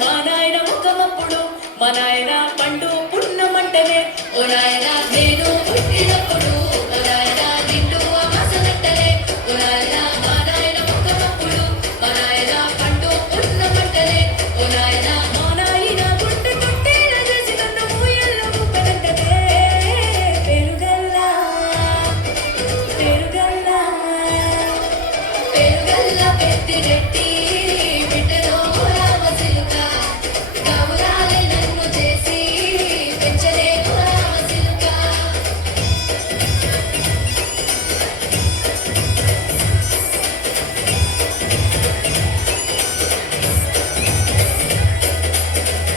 మా నాయన ముఖమప్పుడు మా నాయన పండు పున్నమంటనే ఓ నాయన నేను పుట్టినప్పుడు ఓ నాయన నిండు అమాసనట్టనే ఓ నాయన మా నాయన ముఖమప్పుడు మా నాయన పండు పున్నమంటనే ఓ నాయన మా నాయన గుండె కొట్టేలా చేసి నన్ను ఊయల్లో ఊపనంటనే పెరుగల్లా పెరుగల్లా పెరుగల్లా పెద్దిరెట్టి బిడ్డలో రామచిలుక గౌరాలే నన్ను చేసి పెంచలే రామచిలుక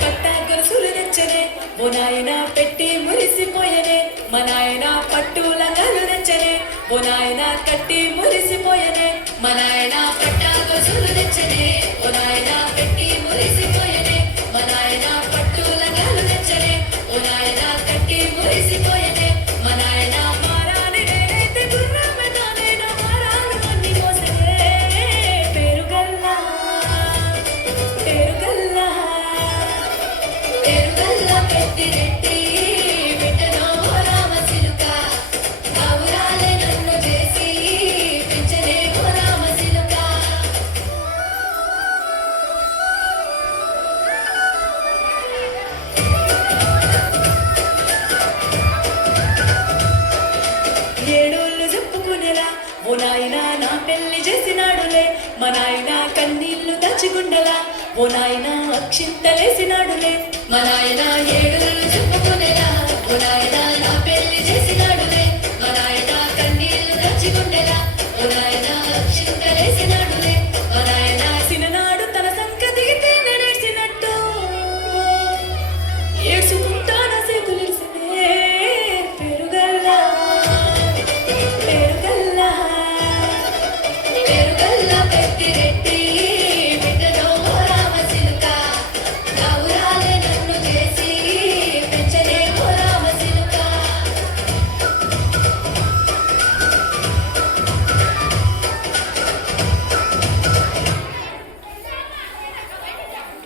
పట్టా గొలుసులు తెచ్చనే ఓ నాయన పెట్టి మురిసిపోయనే మా నాయన పట్టు లంగాలు తెచ్చనే ఓ నాయన కట్టి మురిసిపోయనే మా నాయన పట్టా గొలుసులు తెచ్చనే ఓ నాయన పెట్టి మురిసిపోయనే మా నాయన పట్టు లంగాలు తెచ్చనే ఓ నాయన కట్టి మురిసిపోయనే మా నాయన మారాని నేనైతే గుర్రమే నానైనా మారాను అన్ని మోసనే పెరుగల్లా పెరుగల్లా పెరుగల్లా పెద్దిరెట్టి బిడ్డలో రామచిలుక గౌరాలే నన్ను చేసి పెంచలే రామచిలుక ఏడోళ్ళు చెప్పుకునేలా ఓ నాయన నా పెళ్లి చేసినాడులే మా నాయన కన్నీళ్లు దచ్చిగుండలా ఓ నాయన అక్షింతలేసినాడులే మా నాయన ఏడోళ్ళు చెప్పుకునేలా ఓ నాయన నా పెళ్లి చేసినాడులే